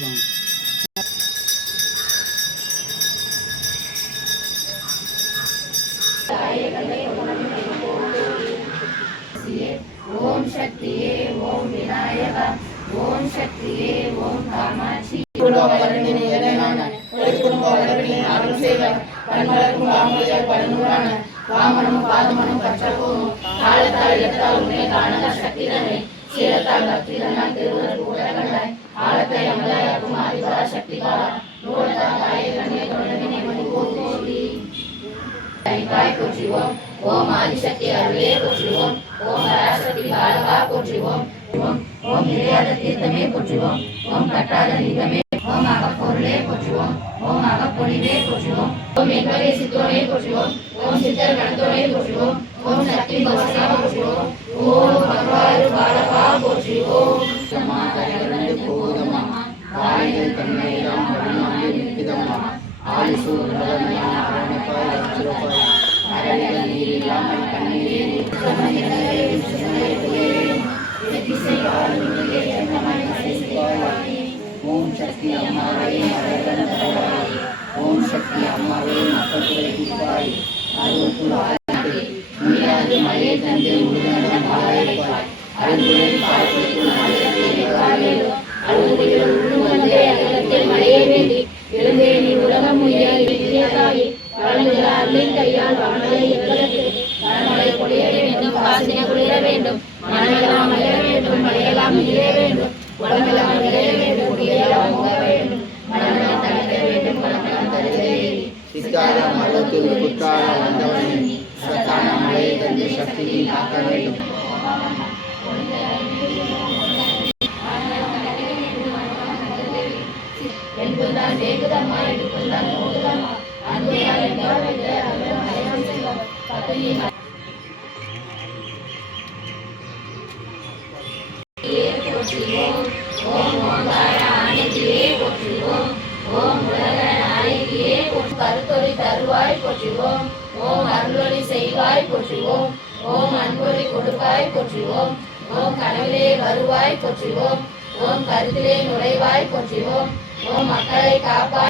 ஓம் சக்தியே ஓம் விநாயகா ஓம் சக்தியே ஓம் காமாட்சி வாமனமும் பாதமனும் கற்றவும் காலத்தால் இடத்தால் உண்மை காண சக்திதனை சீரத்தால் பக்திதனால் திருவருள் கூட கண்டாய் ஆழத்தை அமலாயாக்கும் ஆதிபரா சக்தி காலா நூலத்தால் தாயை கண்ணே தொடர்பினை மணிபோதி போற்றுவோம். ஓம் ஆதிசக்தி அருளே போற்றுவோம். ஓம் பராசக்தி பாலகா போற்றுவோம். ஓம் நிறையாத தீர்த்தமே போற்றுவோம். ஓம் கட்டாத லிங்கமே ஓம் அகப்பொருளே போற்றுவோம். ஓம் அகப்பொழிவே போற்றுவோம். ஓம் என்பதே சித்தோனே போற்றுவோம். ஓம் சித்தர் கணத்தோனே போற்றுவோம். ஓம் சக்தி பவசா போற்றுவோம். ஓம் பகவாறு பாலகா போற்றுவோம். ஆயுதம் தன்மையிலாம் வழிநாடு நிற்பிதமா ஆயுசூர் ஓம் சக்தி அம்மாவே ஓம் சக்தி அம்மாவே மக்களுடைய குப்பாய் அருள் முடியாது மழையை தந்து முழுவதும் பாராய்ப்பாய் அருள்களில் பார்த்து மழையை வேண்டி எழுந்தே நீ உலகம் உயர்த்தாயே வளர்ந்துள்ள கையால் வானலை எங்களுக்கு மனமலை பொழிய வேண்டும் வாசனை குளிர வேண்டும் மனமெல்லாம் மலர வேண்டும் மழையெல்லாம் நீர வேண்டும் உடம்பெல்லாம் நிறைய வேண்டும் குடியெல்லாம் உங்க வேண்டும் மனமெல்லாம் தடுக்க வேண்டும் வளமெல்லாம் தருகிறே சித்தாரம் மலத்தில் குற்றால வந்தவனை சத்தான மழையை தந்து சக்தியை காக்க வேண்டும். என்பதுதான் வேகுதம்மா எடுப்பதுதான் போகுதம்மா அன்பையால் என்றால் மலையாளம் செல்வம் பத்தினி போற்றுவோம். ஓம் ஓங்கார ஆணையே போற்றுவோம். ஓம் உலக நாயகியே கருத்தொழி தருவாய் போற்றுவோம். ஓம் அருளொளி செய்வாய் போற்றுவோம். ஓம் அன்பொழி கொடுப்பாய் போற்றுவோம். ஓம் கனவிலே வருவாய் போற்றுவோம். ஓம் கருத்திலே நுழைவாய் போற்றுவோம். ஓம் மக்களை காப்பாய்